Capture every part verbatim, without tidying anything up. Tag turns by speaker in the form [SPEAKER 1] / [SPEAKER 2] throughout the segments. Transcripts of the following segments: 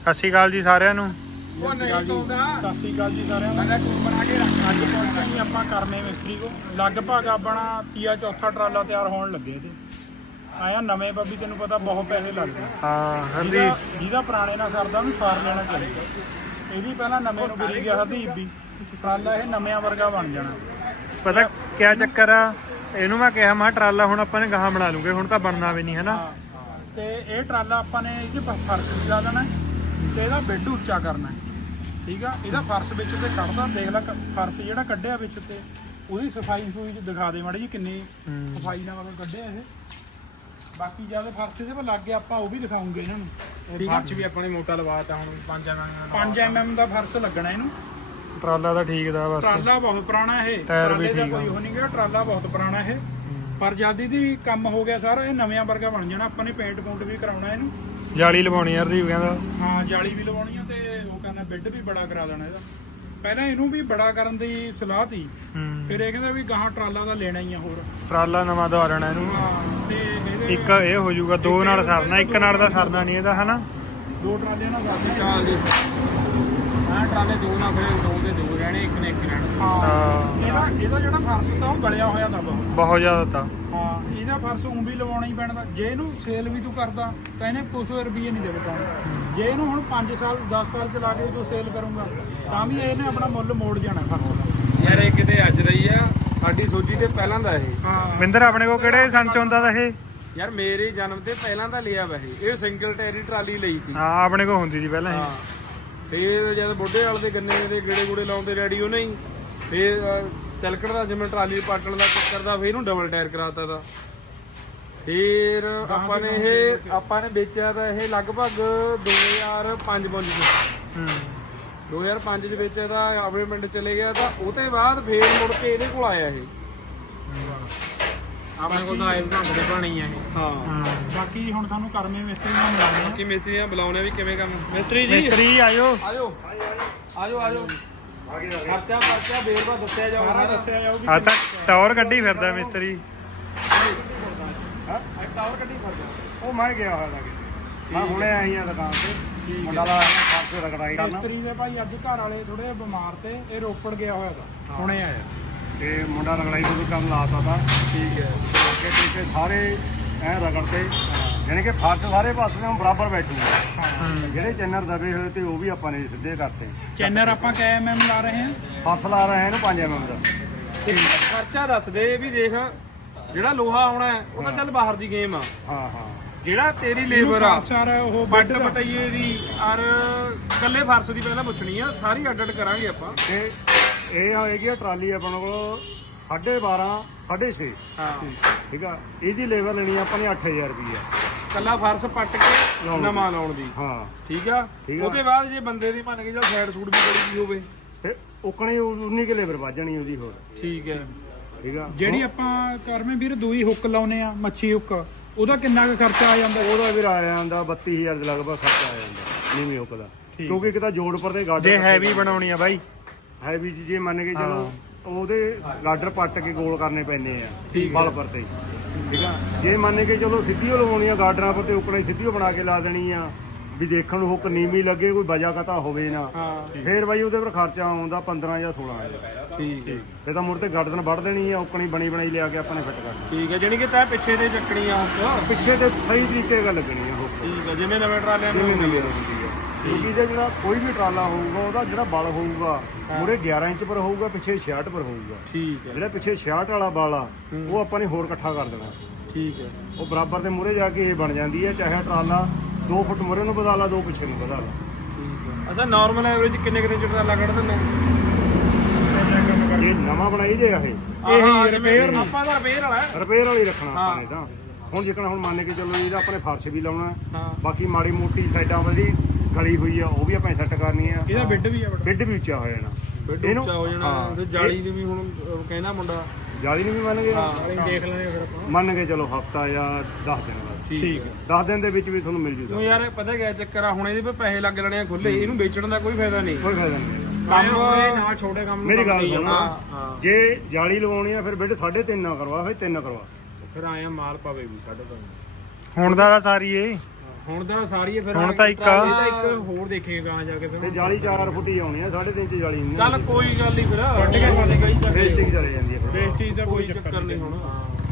[SPEAKER 1] ਸਤਿ ਸ਼੍ਰੀ ਅਕਾਲ ਜੀ ਸਾਰਿਆਂ ਨੂੰ।
[SPEAKER 2] ਸਤਿ ਸ਼੍ਰੀ ਅਕਾਲ ਜੀ ਸਾਰਿਆਂ ਨੂੰ। ਅੱਜ ਪਹੁੰਚੇ ਜੀ ਆਪਾਂ ਕਰਨੇ ਮਿਸਤਰੀ ਕੋ। ਲਗਭਗ ਆਪਣਾ ਤੀਆ ਚੌਥਾ ਟਰਾਲਾ ਤਿਆਰ ਹੋਣ ਲੱਗੇ ਇਹਦੇ। ਆਇਆ ਨਵੇਂ ਬੱਬੀ, ਤੈਨੂੰ ਪਤਾ ਬਹੁਤ ਪੈਸੇ ਲੱਗਦੇ।
[SPEAKER 1] ਹਾਂ
[SPEAKER 2] ਜਿਹਦਾ ਜਿਹਦਾ ਪੁਰਾਣੇ ਨਾਲ ਸਰਦਾ ਉਹਨੂੰ ਸਾਰ ਲੈਣਾ ਚਾਹੀਦਾ। ਇਹ ਵੀ ਪਹਿਲਾਂ ਨਵੇਂ ਨੂੰ ਗਿਰੀ ਗਿਆ ਹਦੀਪ ਵੀ। ਟਰਾਲਾ ਇਹ ਨਵਿਆਂ ਵਰਗਾ ਬਣ ਜਾਣਾ।
[SPEAKER 1] ਪਤਾ ਕਿਆ ਚੱਕਰ ਆ, ਇਹਨੂੰ ਮੈਂ ਕਿਹਾ ਮੈਂ ਟਰਾਲਾ ਹੁਣ ਆਪਾਂ ਨੇ ਗਾਹਾਂ ਬਣਾ ਲੂਗੇ, ਹੁਣ ਤਾਂ ਬਣਨਾ ਵੀ ਨਹੀਂ ਹੈ ਨਾ।
[SPEAKER 2] ਤੇ ਇਹ ਟਰਾਲਾ ਆਪਾਂ ਨੇ ਇਹ 'ਚ ਫਰਸ਼ ਵੀ ਲਾ ਦੇਣਾ ਤੇ ਇਹਦਾ ਬੈੱਡ ਉੱਚਾ ਕਰਨਾ, ਠੀਕ ਆ। ਇਹਦਾ ਫਰਸ਼ ਵਿੱਚ ਤੇ ਕੱਢਦਾ, ਦੇਖ ਲੈ ਫਰਸ਼ ਜਿਹੜਾ ਕੱਢਿਆ ਵਿੱਚ ਤੇ ਉਹਦੀ ਸਫਾਈ ਸਫੂਈ ਦਿਖਾ ਦੇ ਮਾੜੀ ਜੀ ਕਿੰਨੀ ਸਫਾਈ ਨਾਲ ਮਤਲਬ ਕੱਢਿਆ ਇਹ। ਬਾਕੀ ਜਦ ਫਰਸ਼ ਇਹਦੇ ਪਰ ਲੱਗ ਗਿਆ ਆਪਾਂ ਉਹ ਵੀ ਦਿਖਾਉਂਗੇ ਇਹਨਾਂ ਨੂੰ।
[SPEAKER 3] ਫਰਸ਼ ਵੀ ਆਪਾਂ ਨੇ ਮੋਟਾ ਲਵਾਤਾ, ਹੁਣ ਪੰਜ ਐਮ ਐਮ
[SPEAKER 2] ਪੰਜ ਐਮ ਐਮ ਦਾ ਫਰਸ਼ ਲੱਗਣਾ ਇਹਨੂੰ।
[SPEAKER 1] ਟਰਾਲਾ ਤਾਂ ਠੀਕ ਦਾ ਬਸ,
[SPEAKER 2] ਟਰਾਲਾ ਬਹੁਤ ਪੁਰਾਣਾ ਇਹ,
[SPEAKER 1] ਟਾਇਰ ਵੀ
[SPEAKER 2] ਟਰਾਲੇ ਦਾ
[SPEAKER 1] ਠੀਕ ਆ।
[SPEAKER 2] ਕੋਈ ਉਹ ਨਹੀਂ ਗਾ, ਟਰਾਲਾ ਬਹੁਤ ਪੁਰਾਣਾ ਇਹ। ਪਰ ਜਦ ਇਹਦੀ ਕੰਮ ਹੋ ਗਿਆ ਸਾਰਾ, ਇਹ ਨਵਿਆਂ ਵਰਗਾ ਬਣ ਜਾਣਾ। ਆਪਾਂ ਨੇ ਪੇਂਟ ਪੂੰਟ ਵੀ ਕਰਾਉਣਾ ਇਹਨੂੰ,
[SPEAKER 1] ਜਾਲੀ ਲਵਾਉਣੀ ਯਾਰ ਦੀ ਕਹਿੰਦਾ।
[SPEAKER 2] ਹਾਂ ਜਾਲੀ ਵੀ ਲਵਾਉਣੀ ਆ ਤੇ ਉਹ ਕਹਿੰਦਾ ਬੈੱਡ ਵੀ ਬੜਾ ਕਰਾ ਦੇਣਾ ਇਹਦਾ। ਪਹਿਲਾਂ ਇਹਨੂੰ ਵੀ ਬੜਾ ਕਰਨ ਦੀ ਸਲਾਹ ਤੀ, ਫਿਰ ਇਹ ਕਹਿੰਦਾ ਵੀ ਗਾਹਾਂ ਟਰਾਲਾ ਦਾ ਲੈਣਾ ਹੀ ਆ ਹੋਰ।
[SPEAKER 1] ਟਰਾਲਾ ਨਵਾਂ ਦਵਾਰਣਾ ਇਹਨੂੰ।
[SPEAKER 2] ਹਾਂ ਤੇ ਇਹਦੇ
[SPEAKER 1] ਇੱਕ ਇਹ ਹੋ ਜਾਊਗਾ, ਦੋ ਨਾਲ ਸਰਨਾ, ਇੱਕ ਨਾਲ ਦਾ ਸਰਨਾ ਨਹੀਂ ਇਹਦਾ, ਹਨਾ।
[SPEAKER 2] ਦੋ ਟਰਾਲਿਆਂ ਨਾਲ ਕਰਦੇ
[SPEAKER 3] ਚਾਲ ਜੀ। ਹਾਂ ਟਰਾਲੇ ਦੋ ਨਾ, ਫਿਰ ਦੋ ਦੇ ਦੋ ਰਹਿਣੇ, ਇੱਕ ਨੇ ਇੱਕ ਰਹਿਣਾ।
[SPEAKER 2] ਹਾਂ ਇਹਦਾ ਇਹਦਾ ਜਿਹੜਾ ਫਰਸ਼ ਤਾਂ ਉਹ ਗਲਿਆ ਹੋਇਆ ਤਾਂ ਬਹੁਤ
[SPEAKER 1] ਬਹੁਤ ਜ਼ਿਆਦਾ ਤਾਂ।
[SPEAKER 2] ਹਾਂ ਇਹਦਾ ਫਰਸ਼ ਉਂ ਵੀ ਲਵਾਉਣਾ ਹੀ ਪੈਣਾ। ਜੇ ਇਹਨੂੰ ਸੇਲ ਵੀ ਤੂੰ ਕਰਦਾ ਤਾਂ ਇਹਨੇ ਕੁਛ ਰੁਪਈਏ ਨਹੀਂ ਦੇ ਬਚਾਉਣੇ। ਜੇ ਇਹਨੂੰ ਹੁਣ ਪੰਜ ਸਾਲ ਦਸ ਸਾਲ ਚਲਾ ਕੇ ਤੂੰ ਸੇਲ ਕਰੂੰਗਾ ਤਾਂ ਵੀ ਇਹਨੇ ਆਪਣਾ ਮੁੱਲ ਮੋੜ ਜਾਣਾ ਫਰਸ਼ ਦਾ।
[SPEAKER 3] ਯਾਰ ਇਹ ਕਿਤੇ ਅੱਜ ਰਹੀ ਆ, ਸਾਡੀ ਸੋਚੀ ਤੇ ਪਹਿਲਾਂ ਦਾ ਇਹ।
[SPEAKER 2] ਹਾਂ
[SPEAKER 1] ਵਿੰਦਰ ਆਪਣੇ ਕੋਲ ਕਿਹੜੇ ਸੰਨ ਚ ਹੁੰਦਾ ਦਾ ਇਹ?
[SPEAKER 3] ਯਾਰ ਮੇਰੇ ਜਨਮ ਤੇ ਪਹਿਲਾਂ ਦਾ ਲਿਆ ਵਾ ਇਹ। ਇਹ ਸਿੰਗਲ ਟਾਇਰੀ ਟਰਾਲੀ ਲਈ ਸੀ।
[SPEAKER 1] ਹਾਂ ਆਪਣੇ ਕੋਲ ਹੁੰਦੀ ਸੀ ਪਹਿਲਾਂ
[SPEAKER 3] ਹਾਂ
[SPEAKER 1] ਇਹ।
[SPEAKER 3] ਫੇਰ ਜਦ ਬੁੱਢੇ ਵਾਲੇ ਦੇ ਗੰਨੇ ਦੇ ਗੇੜੇ ਗੂੜੇ ਲਾਉਂਦੇ ਡੈਡੀ ਉਹ ਨਹੀਂ, ਫੇਰ ਤਿਲਕੜ ਦਾ ਜਿਵੇਂ ਟਰਾਲੀ ਪਾਟਣ ਦਾ ਚੱਕਰ ਦਾ, ਫੇਰ ਇਹਨੂੰ ਡਬਲ ਟਾਇਰ ਕਰਾਤਾ ਦਾ। ਫੇਰ ਆਪਾਂ ਨੇ ਇਹ ਆਪਾਂ ਨੇ ਵੇਚਿਆ ਤਾਂ ਇਹ ਲਗਭਗ ਦੋ ਹਜ਼ਾਰ ਪੰਜ ਪੰਜ ਚ
[SPEAKER 1] ਹੂੰ
[SPEAKER 3] ਦੋ ਹਜ਼ਾਰ ਪੰਜ ਚ ਵੇਚਿਆ ਤਾਂ ਆਪਣੇ ਪਿੰਡ ਚਲੇ ਗਿਆ ਤਾਂ ਉਹਦੇ ਬਾਅਦ ਫੇਰ ਮੁੜ ਕੇ ਇਹਦੇ ਕੋਲ ਆਇਆ ਇਹ। ਆਪਣੇ ਕੋਲ ਤਾਂ ਆਏ ਭਾਂਡੇ ਪਾਣੀ ਆ ਇਹ। ਹਾਂ
[SPEAKER 2] ਬਾਕੀ ਹੁਣ ਸਾਨੂੰ ਕਰਮੇ ਮਿਸਤਰੀ ਨਾਲ ਮਿਲਾਉਣੇ ਆ।
[SPEAKER 3] ਕਿ ਮਿਸਤਰੀਆਂ ਬੁਲਾਉਣੇ ਵੀ ਕਿਵੇਂ ਕੰਮ। ਮਿਸਤਰੀ ਜੀ
[SPEAKER 1] ਮਿਸਤਰੀ ਆਇਓ।
[SPEAKER 3] ਆਜੋ ਆਜੋ ਆਜੋ ਖਰਚਾ ਖਰਚਾ ਬੇਰਵਾ ਦੱਸਿਆ ਜਾਊਗਾ
[SPEAKER 2] ਸਾਰਾ
[SPEAKER 3] ਸਾਰਾ।
[SPEAKER 2] ਦੱਸਿਆ ਜਾਊਗੀ।
[SPEAKER 1] ਆ ਤਾਂ ਟਾਵਰ ਕੱਢੀ ਫਿਰਦਾ ਮਿਸਤਰੀ।
[SPEAKER 3] ਹਾਂ ਟਾਵਰ ਕੱਢੀ ਫਰਦਾ।
[SPEAKER 4] ਉਹ ਮੈਂ ਗਿਆ ਹੋਇਆ ਲੱਗੇ। ਮੈਂ ਹੁਣੇ ਆਈ ਆ ਦੁਕਾਨ ਤੇ, ਮੁੰਡਾ ਲਾ ਫਰਸ਼ ਰਗੜਾਈ ਕਰਨਾ
[SPEAKER 2] ਮਿਸਤਰੀ ਦੇ ਭਾਈ ਅੱਜ ਘਰ ਵਾਲੇ ਥੋੜੇ ਬਿਮਾਰ ਤੇ ਇਹ ਰੋਪੜ ਗਿਆ ਹੋਇਆ ਤਾਂ ਹੁਣੇ ਆਇਆ।
[SPEAKER 4] ਤੇ ਮੁੰਡਾ ਰਗੜਾਈ ਤੋਂ ਵੀ ਕੰਮ ਲਾਤਾ ਤਾ।
[SPEAKER 3] ਠੀਕ ਹੈ।
[SPEAKER 4] ਅੱਗੇ ਪਿੱਛੇ ਸਾਰੇ ਐ ਰਗੜਦੇ, ਯਾਨੀ ਕਿ ਫਰਸ਼ ਸਾਰੇ ਪਾਸੇ ਨੂੰ ਬਰਾਬਰ ਬੈਠੂਗਾ। ਜਿਹੜੇ ਚੈਨਰ ਦਬੇ ਹੋਏ ਤੇ ਉਹ ਵੀ ਆਪਾਂ ਨੇ ਸਿੱਧੇ ਕਰਤੇ।
[SPEAKER 2] ਚੈਨਰ ਆਪਾਂ ਕੈ ਐਮ ਐਮ ਲਾ ਰਹੇ ਹਾਂ?
[SPEAKER 4] ਫਰਸ਼ ਲਾ ਰਹੇ ਇਹਨੂੰ ਪੰਜ ਐਮ ਐਮ ਦਾ।
[SPEAKER 3] ਤੇ ਖਰਚਾ ਦੱਸ ਦੇ ਵੀ ਦੇਖ, ਜਿਹੜਾ ਲੋਹਾ ਆਉਣਾ ਉਹ ਤਾਂ ਚੱਲ ਬਾਹਰ ਦੀ ਗੇਮ ਆ।
[SPEAKER 4] ਹਾਂ ਹਾਂ
[SPEAKER 3] ਜਿਹੜਾ ਤੇਰੀ ਲੇਬਰ ਆ
[SPEAKER 2] ਸਾਰਾ ਉਹ
[SPEAKER 3] ਬੱਟ ਪਟਈਏ ਦੀ ਔਰ ਕੱਲੇ ਫਰਸ਼ ਦੀ ਪਹਿਲਾਂ ਪੁੱਛਣੀ ਆ, ਸਾਰੀ ਅੱਡ ਅੱਡ ਕਰਾਂਗੇ ਆਪਾਂ।
[SPEAKER 4] ਤੇ ਇਹ ਹੋਏਗੀ ਆ ਟਰਾਲੀ ਆਪਣੇ ਕੋਲ ਸਾਢੇ ਬਾਰਾਂ ਸਾਢੇ ਛੇ।
[SPEAKER 3] ਹਾਂ
[SPEAKER 4] ਠੀਕ ਆ। ਇਹਦੀ ਲੇਬਰ ਲੈਣੀ ਆਪਾਂ ਨੇ ਅੱਠ ਹਜ਼ਾਰ ਰੁਪਈਆ
[SPEAKER 3] ਕੱਲਾ ਫਰਸ਼ ਪੱਟ ਕੇ ਨਵਾਂ ਲਾਉਣ ਦੀ।
[SPEAKER 4] ਹਾਂ
[SPEAKER 3] ਠੀਕ ਆ।
[SPEAKER 4] ਠੀਕ ਆ।
[SPEAKER 3] ਉਹਦੇ ਬਾਅਦ ਜੇ ਬੰਦੇ ਦੀ ਮੰਨ ਕੇ ਚੱਲ ਸਾਈਡ ਸੂਟ ਵੀ ਬੜੀ ਹੋਵੇ,
[SPEAKER 4] ਤੇ ਉਕਣੀ ਉਨੀ ਕਿ ਲੇਬਰ ਵੱਧ ਜਾਣੀ ਉਹਦੀ ਹੋਰ।
[SPEAKER 3] ਠੀਕ ਹੈ।
[SPEAKER 4] ਠੀਕ ਆ।
[SPEAKER 2] ਜਿਹੜੀ ਆਪਾਂ ਕਰਮੇ ਵੀਰ ਦੂਈ ਹੁੱਕ ਲਾਉਨੇ ਆ, ਮੱਛੀ ਹੁੱਕ, ਉਹਦਾ ਕਿੰਨਾ ਕੁ ਖਰਚਾ ਆ ਜਾਂਦਾ?
[SPEAKER 4] ਉਹਦਾ ਵੀ ਆ ਜਾਂਦਾ ਬੱਤੀ ਹਜ਼ਾਰ ਦੇ ਲਗਭਗ ਖਰਚਾ ਆ ਜਾਂਦਾ ਨੀਵੀਂ ਹੁੱਕ ਦਾ। ਕਿਉਂਕਿ ਇੱਕ ਤਾਂ ਜੋੜ ਪਰ ਤੇ ਗਾਡਰ
[SPEAKER 1] ਜੇ ਹੈਵੀ ਬਣਾਉਣੀ ਆ ਬਾਈ,
[SPEAKER 4] ਹੈਵੀ ਜੇ ਮੰਨ ਕੇ ਚਲੋ ਉਹਦੇ ਗਾਡਰ ਪੱਟ ਕੇ ਗੋਲ ਕਰਨੇ ਪੈਂਦੇ ਆ ਬਲ ਪਰ ਤੇ। ਠੀਕ ਆ। ਜੇ ਮੰਨ ਕੇ ਚਲੋ ਸਿੱਧੀਓ ਲਵਾਉਣੀ ਆ ਗਾਡਰਾਂ ਪਰ ਤੇ ਉਕਣੇ ਸਿੱਧੀਓ ਬਣਾ ਕੇ ਲਾ ਦੇਣੀ ਆ ਵੀ ਦੇਖਣ ਨੂੰ ਹੁੱਕ ਨੀਵੀਂ ਲੱਗੇ, ਕੋਈ ਵਜਾ ਕਤਾ ਹੋਵੇ ਨਾ।
[SPEAKER 3] ਹਾਂ
[SPEAKER 4] ਫੇਰ ਬਾਈ ਉਹਦੇ ਪਰ ਖਰਚਾ ਆਉਂਦਾ ਪੰਦਰਾਂ ਜਾਂ ਸੋਲਾਂ ਹਜ਼ਾਰ।
[SPEAKER 3] ਠੀਕ ਹੈ।
[SPEAKER 4] ਫੇਰ ਤਾਂ ਮੁੜ ਤੇ ਗਾਡਰ ਵੱਢ ਦੇਣੀ ਆ, ਉਕਣੀ ਬਣੀ ਬਣਾਈ ਲਿਆ ਕੇ ਆਪਾਂ ਨੇ ਫਿੱਟ ਕਰਨੀ।
[SPEAKER 3] ਠੀਕ ਹੈ, ਜਾਣੀ ਕਿ ਤੈਂ ਪਿੱਛੇ ਤੇ ਚੱਕਣੀ ਆ ਹੁੱਕ।
[SPEAKER 4] ਪਿੱਛੇ ਤੇ ਸਹੀ ਤਰੀਕੇ ਨਾਲ ਲੱਗਣੀ ਆ ਹੁੱਕ।
[SPEAKER 3] ਠੀਕ ਹੈ, ਜਿਵੇਂ ਨਵੇਂ ਟਰਾਲਿਆਂ ਨੂੰ
[SPEAKER 4] ਜਿਵੇਂ
[SPEAKER 3] ਹੁੰਦੀ
[SPEAKER 4] ਨਵੀਂ
[SPEAKER 3] ਆ।
[SPEAKER 4] ਹੁੰਦੀ ਆ। ਕਿਉਂਕਿ ਇਹਦਾ ਜਿਹੜਾ ਕੋਈ ਵੀ ਟਰਾਲਾ ਹੋਊਗਾ ਉਹਦਾ ਜਿਹੜਾ ਬਲ ਹੋਊਗਾ ਮੂਰੇ ਗਿਆਰਾਂ ਇੰਚ ਪਰ ਹੋਊਗਾ, ਪਿੱਛੇ ਛਿਆਹਠ ਪਰ ਹੋਊਗਾ।
[SPEAKER 3] ਠੀਕ ਹੈ।
[SPEAKER 4] ਜਿਹੜਾ ਪਿੱਛੇ ਛਿਆਹਠ ਵਾਲਾ ਬਲ ਆ ਉਹ ਆਪਾਂ ਨੇ ਹੋਰ ਇਕੱਠਾ ਕਰ ਦੇਣਾ।
[SPEAKER 3] ਠੀਕ ਹੈ।
[SPEAKER 4] ਉਹ ਬਰਾਬਰ ਦੇ ਮੂਰੇ ਜਾ ਕੇ ਇਹ ਬਣ ਜਾਂਦੀ ਹੈ। ਚਾਹੇ ਟਰਾਲਾ ਦੋ ਫੁੱਟ ਮੂਰੇ ਨੂੰ ਵਧਾ ਲਾ, ਦੋ ਪਿੱਛੇ ਨੂੰ ਵਧਾ ਲਾ।
[SPEAKER 3] ਠੀਕ ਹੈ। ਅੱਛਾ ਨਾਰਮਲ ਐਵਰੇਜ ਕਿੰਨੇ ਕਿੰਨੇ ਚ ਟਰਾਲਾ ਕੱਢ ਦਿੰਦੇ?
[SPEAKER 4] ਇਹ ਨਵਾਂ ਬਣਾਈ ਜੇ ਇਹ
[SPEAKER 2] ਇਹ ਰਿਪੇਅਰ
[SPEAKER 3] ਆਪਾਂ ਦਾ ਰਿਪੇਅਰ ਵਾਲਾ।
[SPEAKER 4] ਰਿਪੇਅਰ ਵਾਲੀ ਰੱਖਣਾ ਆਪਾਂ ਨੇ ਤਾਂ। ਹੁਣ ਜਿੱਕਣਾ ਹੁਣ ਮੰਨ ਕੇ ਚੱਲੋ ਇਹਦਾ ਆਪਣੇ ਫਰਸ਼ ਵੀ ਲਾਉਣਾ,
[SPEAKER 3] ਹਾਂ
[SPEAKER 4] ਬਾਕੀ ਮਾੜੀ ਮੋਟੀ ਸਾਈਡਾਂ ਵਾਲੀ ਗਲੀ ਹੋਈ ਆ ਉਹ ਵੀ ਆਪਾਂ ਸੈੱਟ ਕਰਨੀ ਆ।
[SPEAKER 2] ਇਹਦਾ ਬੈੱਡ ਵੀ ਆ ਬੜਾ।
[SPEAKER 4] ਬੈੱਡ ਵੀ ਉੱਚਾ ਹੋ ਜਾਣਾ,
[SPEAKER 3] ਬੈੱਡ
[SPEAKER 4] ਇਹਨੂੰ-
[SPEAKER 3] ਉੱਚਾ ਹੋ ਜਾਣਾ।
[SPEAKER 4] ਹਾਂ।
[SPEAKER 3] ਤੇ ਜਾਲੀ ਦੀ ਵੀ ਹੁਣ ਕਹਿੰਦਾ ਮੁੰਡਾ।
[SPEAKER 4] ਜਾਲੀ ਨੂੰ ਵੀ ਮੰਨ ਗਏ,
[SPEAKER 2] ਦੇਖ ਲੈਣੇ ਫਿਰ ਆਪਾਂ।
[SPEAKER 4] ਮੰਨ ਕੇ ਚਲੋ ਹਫਤਾ ਜਾਂ ਦਸ ਦਿਨ ਬਾਅਦ।
[SPEAKER 3] ਠੀਕ ਹੈ।
[SPEAKER 4] ਦਸ ਦਿਨ ਦੇ ਵਿੱਚ ਵੀ ਤੁਹਾਨੂੰ ਮਿਲ
[SPEAKER 3] ਤੂੰ
[SPEAKER 4] ਜੂਗਾ।
[SPEAKER 3] ਯਾਰ ਪਤਾ ਕਿਆ ਚੱਕਰ ਆ, ਹੁਣ ਇਹਦੇ ਪੇ ਪੈਸੇ ਲੱਗ ਜਾਣੇ ਆ ਖੁੱਲੇ, ਇਹਨੂੰ ਵੇਚਣ ਦਾ ਕੋਈ ਫਾਇਦਾ ਨਹੀਂ।
[SPEAKER 4] ਕੋਈ ਫਾਇਦਾ ਨਹੀਂ।
[SPEAKER 3] ਕੰਮ ਨਾ ਛੋਟੇ ਕੰਮ ਨੂੰ
[SPEAKER 4] ਮੇਰੀ ਗੱਲ
[SPEAKER 3] ਕੰਮ
[SPEAKER 4] ਸੁਣ,
[SPEAKER 3] ਹਾਂ।
[SPEAKER 4] ਜੇ ਜਾਲੀ ਲਵਾਉਣੀ ਆ ਫਿਰ ਬੈੱਡ ਸਾਢੇ ਤਿੰਨ ਨਾ ਕਰਵਾ, ਫਿਰ ਤਿੰਨ ਕਰਵਾ।
[SPEAKER 3] ਫਿਰ ਆਇਆ ਮਾਲ ਪਾਵੇ ਵੀ ਸਾਢੇ ਤਿੰਨ।
[SPEAKER 1] ਹੁਣ ਦਾ ਤਾਂ ਸਾਰੀ ਏ
[SPEAKER 3] ਹੁਣ ਤਾਂ ਸਾਰੀ ਫਿਰ
[SPEAKER 1] ਹੁਣ ਤਾਂ ਇੱਕ ਆ।
[SPEAKER 3] ਇਹ ਤਾਂ ਇੱਕ ਹੋਰ ਦੇਖੇਗਾ ਗਾਂ ਜਾ ਕੇ
[SPEAKER 4] ਤੇ
[SPEAKER 3] ਫਿਰ
[SPEAKER 4] ਜਾਲੀ ਚਾਰ ਫੁੱਟੀ ਆਉਣੀ ਆ ਸਾਢੇ ਤਿੰਨ ਇੰਚ ਜਾਲੀ ਨਹੀਂ
[SPEAKER 3] ਚੱਲ ਕੋਈ ਗੱਲ ਨਹੀਂ ਫਿਰ
[SPEAKER 2] ਕੱਢ ਕੇ ਪਾ ਦੇ ਕਈ ਚੱਕਰ
[SPEAKER 4] ਵੇਸਟਿੰਗ ਚਲੇ ਜਾਂਦੀ ਹੈ ਫਿਰ।
[SPEAKER 2] ਬੇਇੱਜ਼ਤੀ ਦਾ
[SPEAKER 3] ਕੋਈ
[SPEAKER 2] ਕੋਈ
[SPEAKER 3] ਚੱਕਰ ਨਹੀਂ ਹੁਣ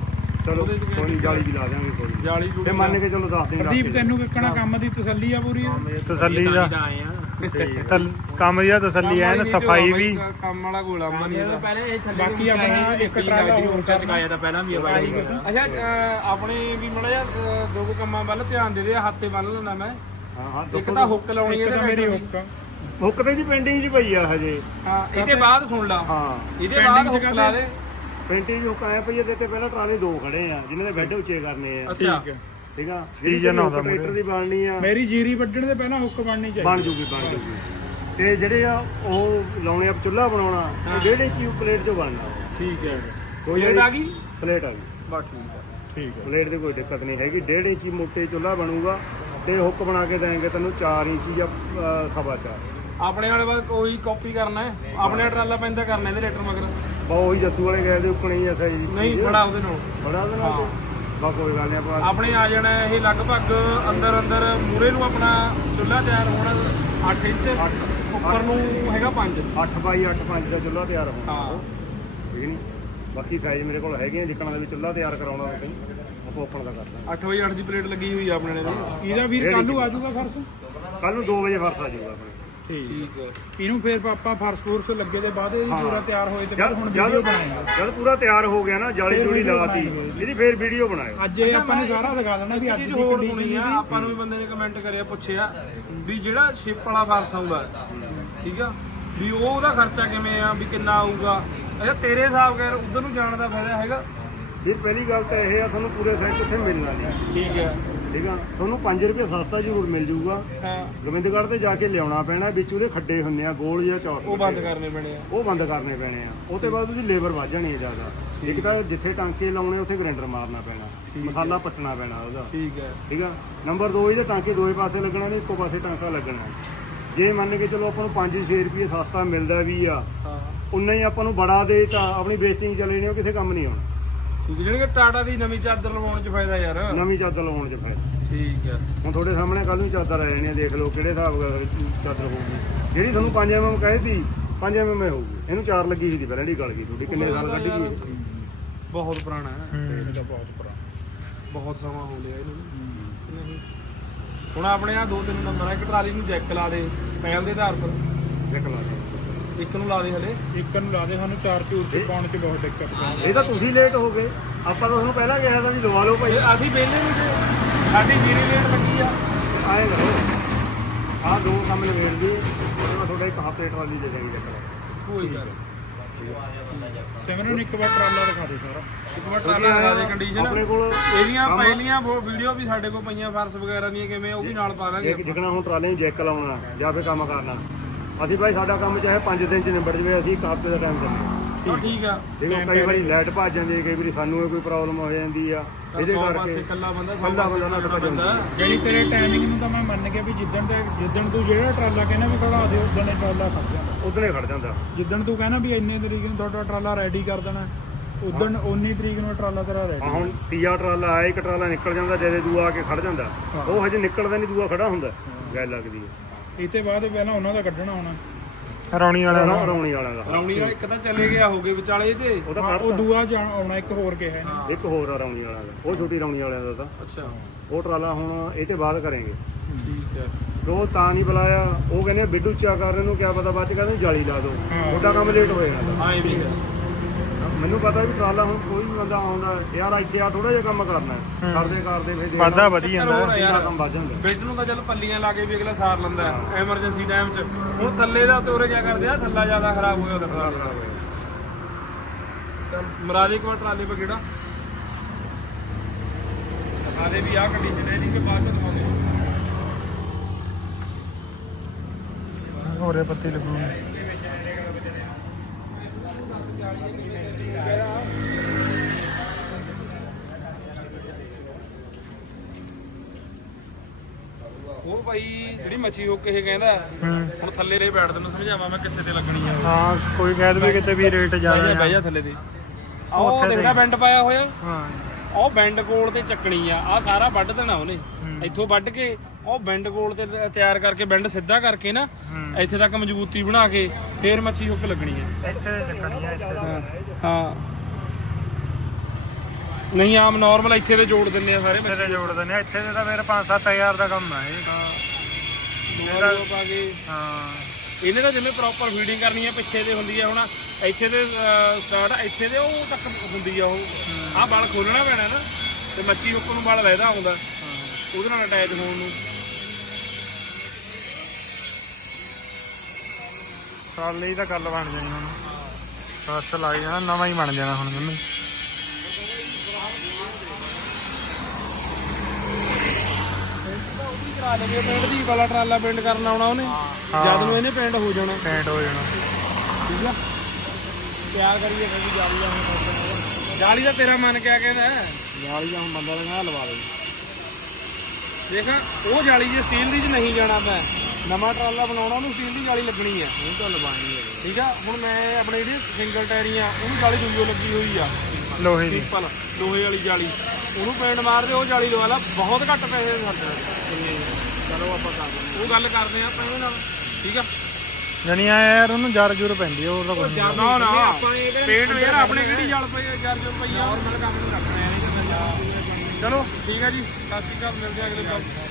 [SPEAKER 4] ਚਲੋ ਕੋਈ ਨੀ, ਜਾਲੀ ਵੀ ਲਾ ਦਿਆਂਗੇ ਕੋਈ ਨੀ।
[SPEAKER 3] ਜਾਲੀ
[SPEAKER 4] ਤੇ ਮੰਨ ਕੇ ਚਲੋ ਦਸ ਦਿਨ
[SPEAKER 2] ਪ੍ਰਦੀਪ ਤੈਨੂੰ ਕਿੱਕਣਾ ਕੰਮ ਦੀ ਤਸੱਲੀ ਆ ਪੂਰੀ
[SPEAKER 1] ਤਸੱਲੀ ਦਾ
[SPEAKER 3] ਆਏ ਆ
[SPEAKER 1] ਤਲ ਕੰਮ ਦੀ ਤਸੱਲੀ ਐ ਨਾ ਸਫਾਈ ਵੀ
[SPEAKER 3] ਕੰਮ ਵਾਲਾ ਗੋਲਾ ਮੰਨੀ ਦਾ ਪਹਿਲੇ ਇਹ ਥੱਲੇ
[SPEAKER 2] ਬਾਕੀ ਆਪਣਾ ਇੱਕ ਟਰਾਲਾ ਹੋਰ
[SPEAKER 3] ਚਕਾਇਆ ਤਾਂ ਪਹਿਲਾਂ ਵੀ ਅੱਛਾ ਅਹ, ਆਪਣੇ ਵੀ ਮੜਾ ਜਾ ਦੋ ਕੁ ਕੰਮਾਂ ਵੱਲ ਧਿਆਨ ਦੇ ਦੇ ਹੱਥੇ ਬੰਨ ਲੈਣਾ ਮੈਂ
[SPEAKER 4] ਹਾਂ ਹਾਂ
[SPEAKER 3] ਇੱਕ
[SPEAKER 4] ਦੱਸੋ
[SPEAKER 3] ਤਾਂ ਹੁੱਕ ਲਾਉਣੀ
[SPEAKER 2] ਇੱਕ
[SPEAKER 3] ਹੈ
[SPEAKER 2] ਤਾਂ ਮੇਰੀ ਹੁੱਕ ਆ
[SPEAKER 4] ਹੁੱਕ ਤੇ ਜੀ ਪੈਂਡਿੰਗ ਜੀ ਪਈ ਆ ਹਜੇ
[SPEAKER 3] ਹਾਂ ਇਹਦੇ ਬਾਅਦ ਸੁਣ ਲਾ
[SPEAKER 4] ਹਾਂ
[SPEAKER 3] ਇਹਦੇ ਬਾਅਦ
[SPEAKER 2] Pending ਚ
[SPEAKER 3] ਹੁੱਕ ਲਾ ਦੇ
[SPEAKER 4] ਪੈਂਟਿੰਗ ਹੁੱਕ ਆਇਆ ਪਈ ਇਹਦੇ ਤੇ ਪਹਿਲਾਂ ਟਰਾਲੇ ਦੋ ਖੜੇ ਆ ਜਿਨ੍ਹਾਂ ਦੇ ਬੈੱਡ ਉੱਚੇ ਕਰਨੇ ਆ
[SPEAKER 3] ਅੱਛਾ
[SPEAKER 2] ਠੀਕ ਹੈ
[SPEAKER 4] ਠੀਕ ਆ
[SPEAKER 1] ਸੀਜ਼ਨ ਆਉਂਦਾ
[SPEAKER 4] ਟਰੈਕਟਰ ਦੀ ਬਣਨੀ ਆ
[SPEAKER 2] ਮੇਰੀ ਜੀਰੀ ਵੱਢਣ ਦੇ ਪਹਿਲਾਂ ਹੁੱਕ ਬਣਨੀ ਚਾਹੀਦੀ
[SPEAKER 4] ਬਣ ਜੂਗੀ ਬਣ ਜੂਗੀ ਤੇ ਜਿਹੜੇ ਆ ਉਹ ਲਾਉਣੇ ਆ ਚੁੱਲ੍ਹਾ ਬਣਾਉਣਾ ਇਹ ਡੇਢ ਇੰਚੀ ਪਲੇਟ ਚੋਂ ਬਣਨਾ
[SPEAKER 3] ਠੀਕ ਹੈ
[SPEAKER 4] ਕੋਈ
[SPEAKER 3] ਪਲੇਟ ਆ ਗਈ
[SPEAKER 4] ਪਲੇਟ ਆ ਗਈ
[SPEAKER 3] ਬਸ ਠੀਕ ਹੈ
[SPEAKER 2] ਠੀਕ ਹੈ
[SPEAKER 4] ਪਲੇਟ ਦੀ ਕੋਈ ਦਿੱਕਤ ਨਹੀਂ ਹੈਗੀ ਡੇਢ ਇੰਚੀ ਮੋਟੇ ਚੁੱਲ੍ਹਾ ਬਣੂਗਾ ਤੇ ਹੁੱਕ ਬਣਾ ਕੇ ਦੇਣਗੇ ਤੈਨੂੰ ਚਾਰ ਇੰਚੀ ਜਾਂ ਅ, ਸਵਾ ਚਾਰ
[SPEAKER 3] ਆਪਣੇ ਵਾਲੇ ਬਾਅਦ ਕੋਈ ਕਾਪੀ ਕਰਨਾ ਹੈ ਆਪਣੇ ਟਰਾਲਾ ਪੈਂਦਾ ਕਰਨਾ ਇਹਦੇ ਰੇਟਰ ਮਗਰ
[SPEAKER 4] ਬਾ ਉਹੀ ਜੱਸੂ ਵਾਲੇ ਗਏ ਦੇ ਉੱਕਣੇ ਹੀ ਐਸਾ ਜੀ
[SPEAKER 3] ਨਹੀਂ ਬੜਾ ਉਹਦੇ ਨਾਲ
[SPEAKER 4] ਬੜਾ ਉਹਦੇ ਨਾਲ ਬਾ ਕੋਈ ਗੱਲ ਨਹੀਂ ਆਪਾਂ
[SPEAKER 3] ਆਪਣੇ ਆ ਜਾਣਾ ਇਹ ਲਗਭਗ ਅੰਦਰ ਅੰਦਰ ਮੂਰੇ ਨੂੰ ਆਪਣਾ ਚੁੱਲ੍ਹਾ ਤਿਆਰ ਹੋਣਾ ਅੱਠ ਇੰਚ ਉੱਪਰ ਨੂੰ ਹੈਗਾ ਪੰਜ
[SPEAKER 4] ਅੱਠ ਬਾਈ ਅੱਠ ਪੰਜ ਦਾ ਚੁੱਲ੍ਹਾ ਤਿਆਰ ਹੋਣਾ
[SPEAKER 3] ਹਾਂ
[SPEAKER 4] ਠੀਕ ਨਹੀਂ ਬਾਕੀ ਸਾਈਜ਼ ਮੇਰੇ ਕੋਲ ਹੈਗੇ ਆ ਜਿੱਕਣਾ ਦਾ ਵੀ ਚੁੱਲ੍ਹਾ ਤਿਆਰ ਕਰਾਉਣਾ ਹੋਵੇ ਆਪਾਂ ਓਪਨ ਦਾ ਕਰ ਦਾਂਗੇ
[SPEAKER 3] ਅੱਠ ਬਾਈ ਅੱਠ ਦੀ ਪਲੇਟ ਲੱਗੀ ਹੋਈ ਆ ਆਪਣੇ ਨੇ
[SPEAKER 2] ਇਹਦਾ ਵੀਰ ਕੱਲੂ ਆ ਜਾਊਗਾ ਫਰਸ
[SPEAKER 4] ਕੱਲ ਨੂੰ ਦੋ ਵਜੇ ਫਰਸ ਆ ਜਾਊਗਾ ਆਪਣੇ
[SPEAKER 2] ਠੀਕ ਇਹਨੂੰ ਫੇਰ ਆਪਾਂ ਫਰਸ ਫੁਰਸ ਲੱਗੇ ਦੇ ਬਾਅਦ ਇਹ ਪੂਰਾ ਤਿਆਰ ਹੋਏ ਤੇ ਫਿਰ ਹੁਣ
[SPEAKER 4] ਜਦ
[SPEAKER 2] ਵੀਡੀਓ ਬਣਾਏਗਾ
[SPEAKER 4] ਜਦ ਪੂਰਾ ਤਿਆਰ ਹੋ ਗਿਆ ਨਾ ਜਾਲੀ ਜੂੜੀ ਲਾਤੀ ਇਹਦੀ ਫੇਰ ਵੀਡੀਓ ਬਣਾਇਓ
[SPEAKER 2] ਅੱਜ ਇਹ ਆਪਾਂ ਨੇ ਸਾਰਾ ਦਿਖਾ ਦੇਣਾ ਵੀ ਅੱਜ
[SPEAKER 3] ਚੀਜ਼
[SPEAKER 2] ਦੀ
[SPEAKER 3] ਹੋਰ
[SPEAKER 2] ਕੰਡੀਸ਼ਨ
[SPEAKER 3] ਹੋਣੀ ਆ ਆਪਾਂ ਨੂੰ ਵੀ ਬੰਦੇ ਨੇ ਕਮੈਂਟ ਕਰਿਆ ਪੁੱਛਿਆ ਵੀ ਜਿਹੜਾ ਸ਼ਿਪ ਵਾਲਾ ਫਰਸ ਆਉਂਦਾ ਠੀਕ ਆ ਵੀ ਉਹ ਉਹਦਾ ਖਰਚਾ ਕਿਵੇਂ ਆ ਵੀ ਕਿੰਨਾ ਆਊਗਾ ਅੱਛਾ ਤੇਰੇ ਹਿਸਾਬ ਕਰ ਉਧਰ ਨੂੰ ਜਾਣ ਦਾ ਫਾਇਦਾ ਹੈਗਾ
[SPEAKER 4] ਵੀਰ ਪਹਿਲੀ ਗੱਲ ਤਾਂ ਇਹ ਆ ਤੁਹਾਨੂੰ ਪੂਰੇ ਸੈੱਟ ਉੱਥੇ ਮਿਲਣਾ ਨਹੀਂ
[SPEAKER 3] ਠੀਕ ਹੈ
[SPEAKER 4] ਠੀਕ ਆ ਤੁਹਾਨੂੰ ਪੰਜ ਰੁਪਏ ਸਸਤਾ ਜ਼ਰੂਰ ਮਿਲ ਜਾਊਗਾ
[SPEAKER 3] ਹਾਂ
[SPEAKER 4] ਗੋਬਿੰਦਗੜ੍ਹ ਤੇ ਜਾ ਕੇ ਲਿਆਉਣਾ ਪੈਣਾ ਵਿੱਚ ਉਹਦੇ ਖੱਡੇ ਹੁੰਦੇ ਆ ਗੋਲ ਜਾਂ ਚੌਰਸ
[SPEAKER 3] ਉਹ ਬੰਦ ਕਰਨੇ ਪੈਣੇ ਆ
[SPEAKER 4] ਉਹ ਬੰਦ ਕਰਨੇ ਪੈਣੇ ਆ ਉਹ ਤੋਂ ਬਾਅਦ ਉਹਦੀ ਲੇਬਰ ਵੱਧ ਜਾਣੀ ਹੈ ਜ਼ਿਆਦਾ ਇੱਕ ਤਾਂ ਜਿੱਥੇ ਟਾਂਕੇ ਲਾਉਣੇ ਉੱਥੇ ਗ੍ਰਾਈਂਡਰ ਮਾਰਨਾ ਪੈਣਾ ਮਸਾਲਾ ਪੱਟਣਾ ਪੈਣਾ ਉਹਦਾ
[SPEAKER 3] ਠੀਕ ਹੈ
[SPEAKER 4] ਠੀਕ ਆ ਨੰਬਰ ਦੋ ਇਹਦੇ ਟਾਂਕੇ ਦੋਵੇਂ ਪਾਸੇ ਲੱਗਣਾ ਨਹੀਂ ਇੱਕੋ ਪਾਸੇ ਟਾਂਕਾ ਲੱਗਣਾ ਜੇ ਮੰਨ ਕੇ ਚਲੋ ਆਪਾਂ ਨੂੰ ਪੰਜ ਛੇ ਰੁਪਏ ਸਸਤਾ ਮਿਲਦਾ ਵੀ ਆ
[SPEAKER 3] ਹਾਂ
[SPEAKER 4] ਉਨਾ ਹੀ ਆਪਾਂ ਨੂੰ ਬੜਾ ਦੇ ਤਾਂ ਆਪਣੀ ਵੇਸਟਿੰਗ ਚਲੇ ਨਹੀਂ ਉਹ ਕਿਸੇ ਕੰਮ ਨਹੀਂ ਆਉਣਾ
[SPEAKER 3] ਠੀਕ ਜਿਹੜੀ ਕਿ ਟਾਟਾ ਦੀ ਨਵੀਂ ਚਾਦਰ ਲਵਾਉਣ 'ਚ ਫਾਇਦਾ ਯਾਰ
[SPEAKER 4] ਨਵੀਂ ਚਾਦਰ ਲਵਾਉਣ ਚ ਫਾਇਦਾ
[SPEAKER 3] ਠੀਕ ਹੈ
[SPEAKER 4] ਹੁਣ ਤੁਹਾਡੇ ਸਾਹਮਣੇ ਕੱਲ ਨੂੰ ਚਾਦਰ ਆ ਜਾਣੀ ਆ ਦੇਖ ਲਓ ਕਿਹੜੇ ਹਿਸਾਬ ਨਾਲ ਚਾਦਰ ਹੋਊਗੀ ਜਿਹੜੀ ਤੁਹਾਨੂੰ ਪੰਜ ਐਮ ਐਮ ਕਹੀ ਪੰਜ ਐਮ ਐਮ ਹੋਊਗੀ ਇਹਨੂੰ ਚਾਰ ਲੱਗੀ ਸੀ ਪਹਿਲਾਂ ਦੀ ਗਲ ਗਈ ਤੁਹਾਡੀ ਕਿੰਨੇ ਸਾਲ ਕੱਢ ਗਈ
[SPEAKER 3] ਬਹੁਤ ਪੁਰਾਣਾ ਹੈ
[SPEAKER 2] ਇਹਦਾ ਬਹੁਤ ਪੁਰਾਣਾ
[SPEAKER 3] ਬਹੁਤ ਸਮਾਂ ਹੋ ਲਿਆ ਇਹਨੂੰ ਨਹੀਂ ਹੁਣ ਆਪਣੇ ਆ ਦੋ ਤਿੰਨ ਨੰਬਰ ਆ ਇੱਕ ਟਰਾਲੀ ਨੂੰ ਜੈਕ ਲਾ ਦੇ ਪਹਿਲ ਦੇ ਆਧਾਰ ਪਰ
[SPEAKER 4] ਦੇਖ ਲਾ ਦੇ
[SPEAKER 3] ਇੱਕ ਨੂੰ ਲਾ ਦੇ ਹਲੇ
[SPEAKER 2] ਇੱਕ ਨੂੰ ਲਾ ਦੇ ਸਾਨੂੰ ਚਾਰ ਚੂਰ ਤੇ ਪਾਉਣ 'ਚ ਬਹੁਤ ਦਿੱਕਤ ਪੈਂਦੀ
[SPEAKER 4] ਇਹ ਤਾਂ ਤੁਸੀਂ ਲੇਟ ਹੋ ਗਏ ਆਪਾਂ ਤਾਂ ਤੁਹਾਨੂੰ ਪਹਿਲਾਂ ਕਿਹਾ ਤਾਂ ਵੀ ਲਵਾ ਲਓ ਭਾਈ
[SPEAKER 3] ਇਹ ਅਸੀਂ ਵਿਹਲੇ ਨਹੀਂ ਤੇ ਸਾਡੀ ਜੀਰੀ ਰੇਟ ਲੱਗੀ ਆ
[SPEAKER 4] ਆਏ ਕਰੋ ਆਹ ਦੋ ਕੰਮ ਨਵੇੜ ਦੀ ਉਹਦੇ ਬਾਅਦ ਤੁਹਾਡਾ ਇੱਕ ਹਫ਼ਤੇ ਟਰਾਲੀ ਦੇ ਦੇਣੀ ਚੱਕਰ
[SPEAKER 3] ਕੋਈ ਗੱਲ
[SPEAKER 2] ਸਿਮਰਨ ਇੱਕ ਵਾਰ ਟਰਾਲਾ ਦਿਖਾ ਦੇ ਸਾਰਾ
[SPEAKER 3] ਇੱਕ ਵਾਰ ਟਰਾਲਾ ਲਾ ਦੇ ਕੰਡੀਸ਼ਨ
[SPEAKER 4] ਆਪਣੇ ਕੋਲ
[SPEAKER 3] ਇਹਦੀਆਂ ਪਹਿਲੀਆਂ ਵੀਡੀਓ ਵੀ ਸਾਡੇ ਕੋਲ ਪਈਆਂ ਫਰਸ ਵਗੈਰਾ ਦੀਆਂ ਕਿਵੇਂ ਉਹ ਵੀ ਨਾਲ ਪਾ ਦਾਂਗੇ
[SPEAKER 4] ਇੱਕ ਜਿਕਣਾ ਹੁਣ ਟਰਾਲੇ ਨੂੰ ਜੈਕ ਲਾਉਣਾ ਜਾਂ ਫਿਰ ਕੰਮ ਕਰਨਾ ਅਸੀਂ ਭਾਈ ਸਾਡਾ ਕੰਮ ਚਾਹੇ ਪੰਜ ਦਿਨ ਚ ਨਿਬੜ ਜਵੇ ਅਸੀਂ ਇੱਕ ਹਫ਼ਤੇ ਦਾ ਟਾਈਮ ਦਿੰਦੇ
[SPEAKER 3] ਹਾਂ ਠੀਕ ਆ
[SPEAKER 4] ਠੀਕ ਹੈ ਕਈ ਵਾਰੀ ਲਾਈਟ ਭੱਜ ਜਾਂਦੀ ਹੈ ਕਈ ਵਾਰੀ ਸਾਨੂੰ ਇਹ ਕੋਈ ਪ੍ਰੋਬਲਮ ਹੋ ਜਾਂਦੀ ਆ ਇਹਦੇ
[SPEAKER 3] ਸੌ
[SPEAKER 4] ਕਰਕੇ
[SPEAKER 3] ਪਾਸੇ ਇਕੱਲਾ ਬੰਦਾ ਸੌ
[SPEAKER 4] ਇਕੱਲਾ
[SPEAKER 3] ਪਾਸੇ
[SPEAKER 4] ਬੰਦਾ ਨਾ
[SPEAKER 3] ਜਾਣਾ ਪੈਂਦਾ
[SPEAKER 2] ਜਿਹੜੀ ਤੇਰੇ ਟਾਈਮਿੰਗ ਨੂੰ ਤਾਂ ਮੈਂ ਮੰਨ ਗਿਆ ਵੀ ਜਿੱਦਣ ਤੇ ਜਿੱਦਣ ਤੂੰ ਜਿਹੜਾ ਟਰਾਲਾ ਕਹਿੰਦਾ ਵੀ ਖੜਾ ਦੇ ਉਦੋਂ ਇਹ ਟਰਾਲਾ ਖੜ ਜਾਂਦਾ
[SPEAKER 4] ਉਦਨੇ ਖੜ ਜਾਂਦਾ
[SPEAKER 2] ਜਿੱਦਣ ਤੂੰ ਕਹਿੰਦਾ ਵੀ ਇੰਨੇ ਤਰੀਕ ਨੂੰ ਤੁਹਾਡਾ ਟਰਾਲਾ ਰੈਡੀ ਕਰ ਦੇਣਾ ਉਦੋਂ ਉਨੀ ਤਰੀਕ ਨੂੰ ਟਰਾਲਾ ਤੇਰਾ
[SPEAKER 4] ਆ
[SPEAKER 2] ਰੈਡੀ
[SPEAKER 4] ਹੁਣ ਤੀਆ ਟਰਾਲਾ ਆਇਆ ਇੱਕ ਟਰਾਲਾ ਨਿਕਲ ਜਾਂਦਾ ਜਦੇ ਦੂਆ ਆ ਕੇ ਖੜ ਜਾਂਦਾ ਉਹ ਹਜੇ ਨਿਕਲਦਾ ਨਹੀਂ ਦੂਆ ਖੜਾ ਹੁੰਦਾ ਗੱਲ ਲੱਗਦੀ ਹੈ
[SPEAKER 2] ਇਹ ਤੇ ਬਾਅਦ ਪਹਿਲਾਂ ਉਹਨਾਂ ਦਾ ਕੱਢਣਾ ਆਉਣਾ
[SPEAKER 1] ਰੌਣੀ ਵਾਲਾ
[SPEAKER 4] ਰੌ- ਰੌਣੀ ਵਾਲਾ ਦਾ
[SPEAKER 3] ਰੌਣੀ ਵਾਲਾ ਇੱਕ ਤਾਂ ਚਲੇ ਗਿਆ ਹੋਗੇ ਵਿਚਾਲੇ ਤੇ
[SPEAKER 4] ਉਹ ਤਾਂ
[SPEAKER 2] ਉਹ ਦੂਆ ਜਾਣ ਆਉਣਾ ਇੱਕ ਹੋਰ ਕਿਹਾ ਇਹਨੇ
[SPEAKER 4] ਇੱਕ ਹੋਰ ਆ ਰੌਣੀ ਵਾਲਾ ਦਾ ਉਹ ਛੋਟੀ ਰੌਣੀ ਵਾਲਿਆਂ ਦਾ ਤਾਂ
[SPEAKER 3] ਅੱਛਾ
[SPEAKER 4] ਉਹ ਟਰਾਲਾ ਹੁਣ ਇਹ ਤੇ ਬਾਅਦ ਕਰਾਂਗੇ
[SPEAKER 3] ਠੀਕ ਹੈ
[SPEAKER 4] ਉਹ ਤਾਂ ਨਹੀਂ ਬੁਲਾਇਆ ਉਹ ਕਹਿੰਦੇ ਬਿੱਡੂ ਚਾ ਕਰਨ ਨੂੰ ਕਿਆ ਪਤਾ ਬਾਅਦ ਚ ਕਹਿੰਦੇ ਜਾਲੀ ਲਾ ਦਿਓ ਤੁਹਾਡਾ ਕੰਮ ਲੇਟ ਹੋ ਜਾਣਾ
[SPEAKER 3] ਹਾਂ ਇਹ ਵੀ ਹੈ
[SPEAKER 4] ਮੈਨੂੰ ਪਤਾ ਵੀ ਟਰਾਲਾ ਹੁਣ ਕੋਈ ਵੀ ਬੰਦਾ ਆਉਂਦਾ ਯਾਰ ਇੱਥੇ ਆ ਥੋੜਾ ਜਿਹਾ ਕੰਮ ਕਰਨਾ ਹੈ। ਕਰਦੇ ਕਰਦੇ ਫਿਰ ਦੇਖਣਾ
[SPEAKER 1] ਵਾਧਾ ਵਧੀ ਜਾਂਦਾ
[SPEAKER 3] ਹੋਰ
[SPEAKER 4] ਯਾਰ
[SPEAKER 3] ਯਾਰ
[SPEAKER 4] ਕੰਮ ਵੱਧ ਜਾਂਦਾ
[SPEAKER 3] ਬੈੱਡ ਨੂੰ ਤਾਂ ਚੱਲ ਪੱਲੀਆਂ ਲਾ ਕੇ ਵੀ ਅਗਲਾ ਸਾਰ ਲੈਂਦਾ ਐਮਰਜੈਂਸੀ ਟਾਈਮ 'ਚ ਹੁਣ ਥੱਲੇ ਦਾ ਤੋਰੇ ਕਿਆ ਕਰਦੇ ਆ ਥੱਲਾ ਜ਼ਿਆਦਾ ਖਰਾਬ ਹੋਇਆ ਉਹਦਾ ਖਰਾਬ ਹੋਇਆ ਚੱਲ ਮਰਾਜੇ ਇੱਕ ਵਾਰ ਟਰਾਲੇ ਪਾ ਕਿਹੜਾ ਦਿਖਾਦੇ ਵੀ ਆਹ ਕੰਡੀਸ਼ਨ ਹੈ ਇਹਦੀ ਕਿ ਬਾਅਦ ਚ ਦਿਖਾਉਂਦੇ
[SPEAKER 1] ਹੋਰੇ ਪੱਤੀ ਲੱਗੂ
[SPEAKER 3] ਉਹ ਭਾਈ ਜਿਹੜੀ ਮੱਛੀ ਹੋ ਕੇ ਇਹ ਕਹਿੰਦਾ ਹੁਣ ਥੱਲੇ ਦੇ ਬੈਠ ਤੈਨੂੰ ਸਮਝਾਵਾਂ ਮੈਂ ਕਿੱਥੇ ਤੇ ਲੱਗਣੀ ਆ
[SPEAKER 1] ਹਾਂ ਕੋਈ ਕਹਿ ਦਵੇ ਕਿਤੇ ਵੀ ਰੇਟ
[SPEAKER 3] ਬਹਿ
[SPEAKER 1] ਜ਼ਿਆਦਾ
[SPEAKER 3] ਜਾ
[SPEAKER 1] ਆ
[SPEAKER 3] ਬਹਿ ਜਾ ਥੱਲੇ ਤੇ ਆਹ ਦੇਖਦਾ ਬੈਂਡ ਪਾਇਆ ਹੋਇਆ
[SPEAKER 1] ਹਾਂ
[SPEAKER 3] ਉਹ ਬੈਂਡ ਕੋਲ ਤੇ ਚੱਕਣੀ ਆ ਆ ਸਾਰਾ ਵੱਢ ਦੇਣਾ ਉਹਨੇ ਇੱਥੋਂ ਵੱਢ ਕੇ ਉਹ ਬੈਂਡ ਕੋਲ ਤੇ ਤਿਆਰ ਕਰਕੇ ਬੈਂਡ ਸਿੱਧਾ ਕਰਕੇ ਨਾ ਇੱਥੇ ਤੱਕ ਮਜ਼ਬੂਤੀ ਬਣਾ ਕੇ ਫੇਰ ਮੱਛੀ ਹੁੱਕ ਲੱਗਣੀ ਹੈ
[SPEAKER 1] ਇੱਥੇ ਲੱਗਣੀ ਆ ਇੱਥੇ
[SPEAKER 3] ਹਾਂ ਹਾਂ ਨਹੀਂ ਆਮ ਨਾਰਮਲ ਇੱਥੇ ਤੇ ਜੋੜ ਦਿੰਦੇ ਆ ਸਾਰੇ
[SPEAKER 1] ਇੱਥੇ ਤੇ ਜੋੜ ਦਿੰਦੇ ਆ ਇੱਥੇ ਤੇ ਤਾਂ ਫਿਰ ਪੰਜ ਸੱਤ ਹਜ਼ਾਰ ਦਾ ਕੰਮ ਹੈ ਇਹ
[SPEAKER 3] ਇਹਦਾ ਪਾ ਕੇ
[SPEAKER 1] ਹਾਂ
[SPEAKER 3] ਇਹਨੇ ਤਾਂ ਜਿਵੇਂ ਪ੍ਰੋਪਰ ਫੀਡਿੰਗ ਕਰਨੀ ਹੈ ਪਿੱਛੇ ਤੇ ਹੁੰਦੀ ਆ ਹੁਣ ਇੱਥੇ ਤੇ ਸਟਾਰਟ ਇੱਥੇ ਦੇ ਉਹ ਤੱਕ ਹੁੰਦੀ ਆ ਉਹ ਆਹ ਬਲ ਖੋਲਣਾ ਪੈਣਾ ਨਾ ਤੇ ਮੱਛੀ ਹੁੱਕ ਨੂੰ ਬਲ ਲੈਦਾ ਹੁੰਦਾ ਉਹਦੇ ਨਾਲ ਅਟੈਚ ਹੋਣ ਨੂੰ
[SPEAKER 1] ਟਰਾਲੇ ਦੀ ਤਾਂ ਗੱਲ ਬਣ ਜਾਣੀ ਹੁਣ ਬਸ ਲੱਗ ਜਾਣਾ ਨਵਾਂ ਹੀ ਬਣ ਜਾਣਾ ਹੁਣ ਮੈਨੂੰ
[SPEAKER 3] ਕਰਾ ਦੇਗੇ ਪਿੰਡ ਦੀ ਵਾਲਾ ਟਰਾਲਾ ਪਿੰਡ ਕਰਨ ਆਉਣਾ ਉਹਨੇ ਜਦ ਨੂੰ ਇਹਨੇ ਪਿੰਡ ਹੋ ਜਾਣਾ
[SPEAKER 1] ਪੇਂਟ ਹੋ ਜਾਣਾ
[SPEAKER 3] ਠੀਕ ਆ ਤਿਆਰ ਕਰੀਏ ਫਿਰ ਜਾਲੀ ਆ ਹੁਣ ਜਾਲੀ ਦਾ ਤੇਰਾ ਮਨ ਕਿਆ ਕਹਿੰਦਾ ਜਾਲੀ ਦਾ ਹੁਣ ਬੰਦਾ ਲਗਾ ਲਵਾ ਦੇ ਦੇਖ ਉਹ ਜਾਲੀ ਜੇ ਸਟੀਲ ਦੀ ਚ ਨਹੀਂ ਜਾਣਾ ਮੈਂ ਨਵਾਂ ਟਰਾਲਾ ਬਣਾਉਣਾ ਉਹਨੂੰ ਸਟੀਲ ਦੀ ਜਾਲੀ ਲੱਗਣੀ ਆ ਉਹ ਤਾਂ ਲਵਾਣੀ ਹੈ ਠੀਕ ਆ ਹੁਣ ਮੈਂ ਆਪਣੇ ਜਿਹੜੀ ਸਿੰਗਲ ਟਾਇਰੀਆਂ ਉਹਨੂੰ ਜਾਲੀ ਦੂਜੋ ਲੱਗੀ ਹੋਈ ਆ
[SPEAKER 1] ਲੋਹੇ ਦੀ
[SPEAKER 3] ਸਿੰਪਲ ਲੋਹੇ ਵਾਲੀ ਜਾਲੀ ਉਹਨੂੰ ਪੇਂਟ ਮਾਰ ਦੇ ਉਹ ਜਾਲੀ ਲਵਾ ਲਾ ਬਹੁਤ ਘੱਟ ਪੈਸੇ ਸਾਡੇ ਚਲੋ ਆਪਾਂ ਕਰਦੇ ਉਹ ਗੱਲ ਕਰਦੇ ਆ ਆਪਾਂ ਇਹਦੇ ਨਾਲ ਠੀਕ ਆ
[SPEAKER 1] ਜਣੀ ਆ ਯਾਰ ਉਹਨੂੰ ਜਰ ਜੁਰ ਪੈਂਦੀ ਆ, ਹੋਰ ਤਾਂ ਕੁਝ ਨਹੀਂ
[SPEAKER 3] ਨਾ ਨਾ ਪੇਂਟ ਯਾਰ ਆਪਣੇ ਕਿਹੜੀ ਜਲ ਪਈ ਜਰ ਜੋ ਪਈ ਆ ਨਾਰਮਲ ਕੰਮ ਨੂੰ ਰੱਖਣਾ ਹੈ ਚਲੋ ਠੀਕ ਆ ਜੀ ਸਤਿ ਸ਼੍ਰੀ ਅਕਾਲ ਮਿਲਦੇ ਆ ਅਗਲੇ ਵਲੌਗ